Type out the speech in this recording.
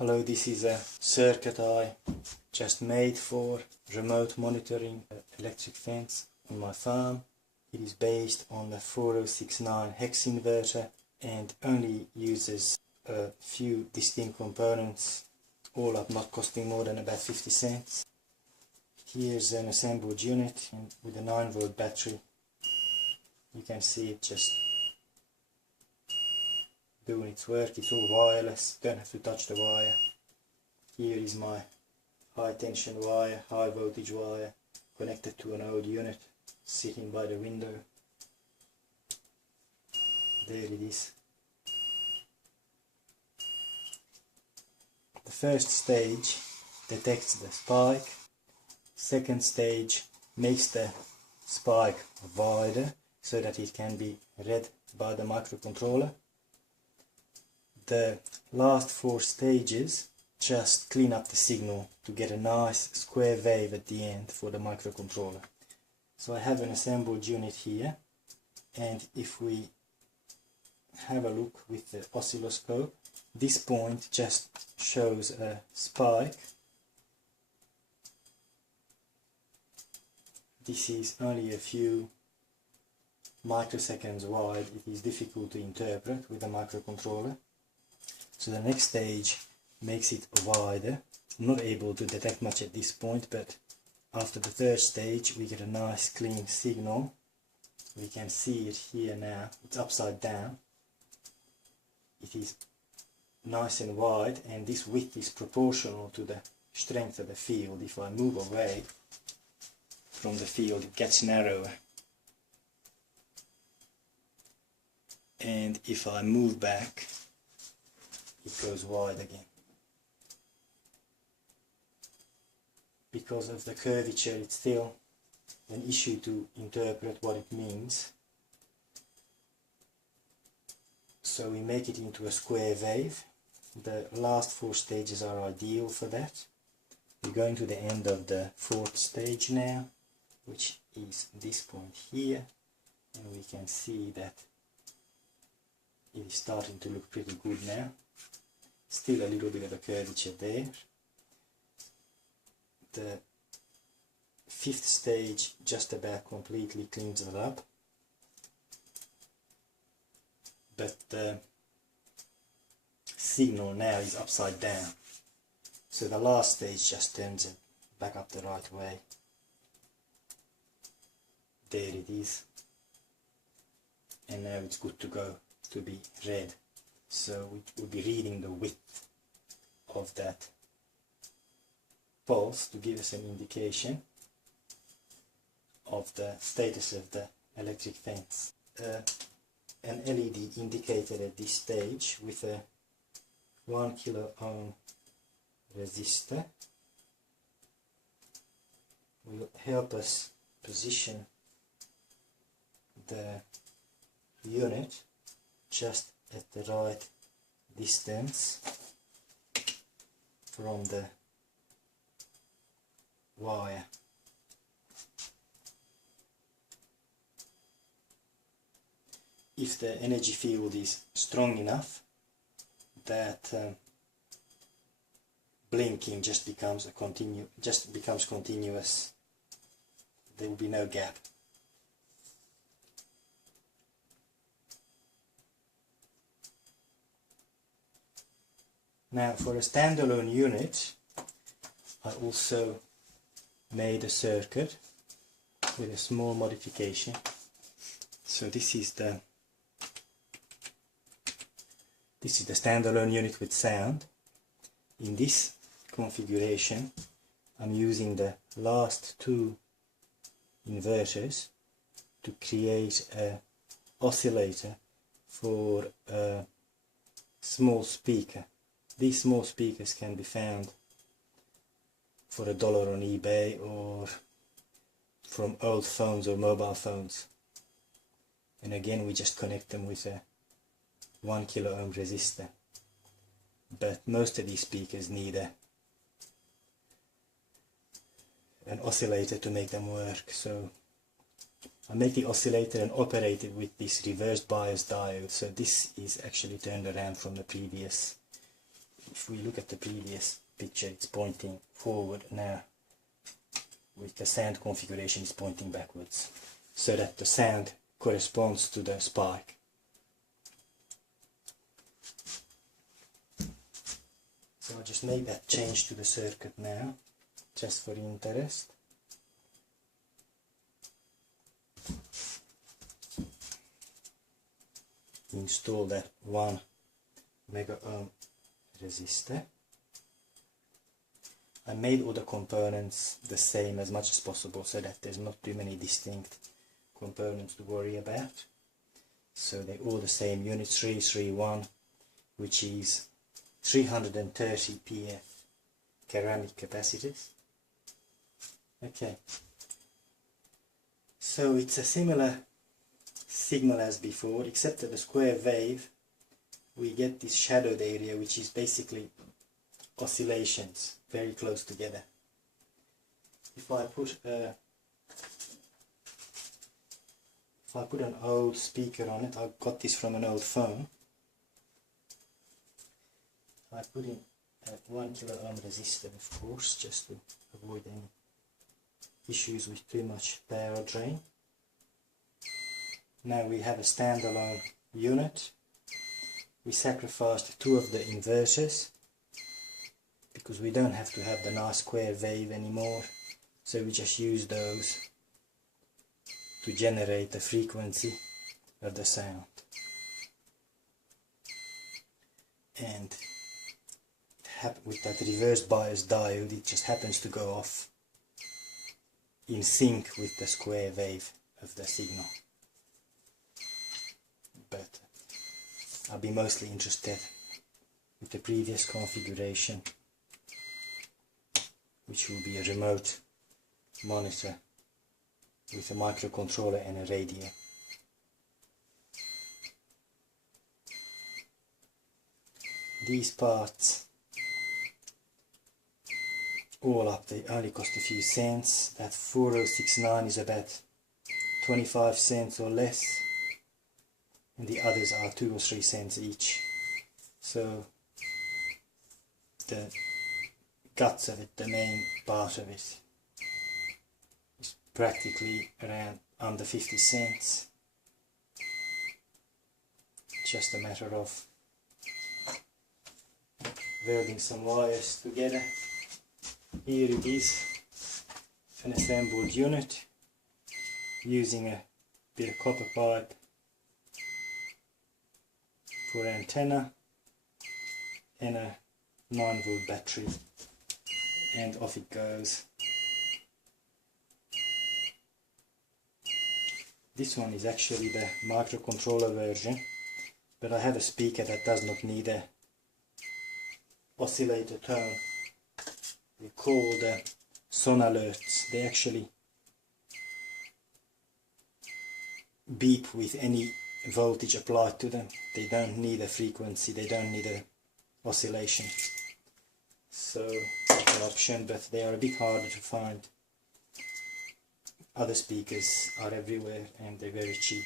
Hello, this is a circuit I just made for remote monitoring electric fence on my farm. It is based on the 4069 hex inverter and only uses a few distinct components, all up not costing more than about 50 cents. Here's an assembled unit with a 9-volt battery. You can see it just doing its work. It's all wireless, don't have to touch the wire. Here is my high tension wire, high voltage wire connected to an old unit sitting by the window. There it is. The first stage detects the spike. Second stage makes the spike wider so that it can be read by the microcontroller. The last 4 stages just clean up the signal to get a nice square wave at the end for the microcontroller. So I have an assembled unit here, and if we have a look with the oscilloscope, this point just shows a spike. This is only a few microseconds wide. It is difficult to interpret with a microcontroller. So the next stage makes it wider. I'm not able to detect much at this point, but after the third stage we get a nice clean signal. We can see it here now. It's upside down. It is nice and wide, and this width is proportional to the strength of the field. If I move away from the field, it gets narrower. And if I move back, it goes wide again. Because of the curvature, it's still an issue to interpret what it means. So we make it into a square wave. The last 4 stages are ideal for that. We're going to the end of the 4th stage now, which is this point here, and we can see that it is starting to look pretty good now. Still a little bit of a curvature there. The 5th stage just about completely cleans it up, but the signal now is upside down, so the last stage just turns it back up the right way. There it is, and now it's good to go to be read. So it will be reading the width of that pulse to give us an indication of the status of the electric fence. An LED indicator at this stage with a 1 kilo ohm resistor will help us position the unit just at the right distance from the wire. If the energy field is strong enough, that blinking just becomes continuous. There will be no gap. Now, for a standalone unit, I also made a circuit with a small modification. So this is the standalone unit with sound. In this configuration, I'm using the last 2 inverters to create an oscillator for a small speaker. These small speakers can be found for $1 on eBay or from old phones or mobile phones. And again, we just connect them with a 1 kilo ohm resistor. But most of these speakers need an oscillator to make them work. So I make the oscillator and operate it with this reverse bias diode. So this is actually turned around from the previous if we look at the previous picture, it's pointing forward. Now with the sound configuration it's pointing backwards, so that the sound corresponds to the spike. So I'll just make that change to the circuit now, just for interest. Install that 1 mega ohm resistor. I made all the components the same as much as possible, so that there's not too many distinct components to worry about. So they're all the same unit 331, which is 330 PF ceramic capacitors. Okay, so it's a similar signal as before, except that the square wave we get this shadowed area, which is basically oscillations very close together. If I put an old speaker on it, I got this from an old phone. I put in a 1 kilo ohm resistor, of course, just to avoid any issues with too much power drain. Now we have a standalone unit. We sacrificed 2 of the inverters because we don't have to have the nice square wave anymore, so we just use those to generate the frequency of the sound. And with that reverse bias diode, it just happens to go off in sync with the square wave of the signal. But I'll be mostly interested with the previous configuration, which will be a remote monitor with a microcontroller and a radio. These parts all up, they only cost a few cents. That 4069 is about 25 cents or less, and the others are 2 or 3 cents each. So the guts of it, the main part of it, is practically around under 50 cents. Just a matter of welding some wires together. Here it is, an assembled unit using a bit of copper pipe for antenna and a 9-volt battery, and off it goes. This one is actually the microcontroller version, but I have a speaker that does not need a oscillator tone. They're called Sonalerts. They actually beep with any voltage applied to them. They don't need a frequency, they don't need a oscillation. So that's an option, but they are a bit harder to find. Other speakers are everywhere and they're very cheap.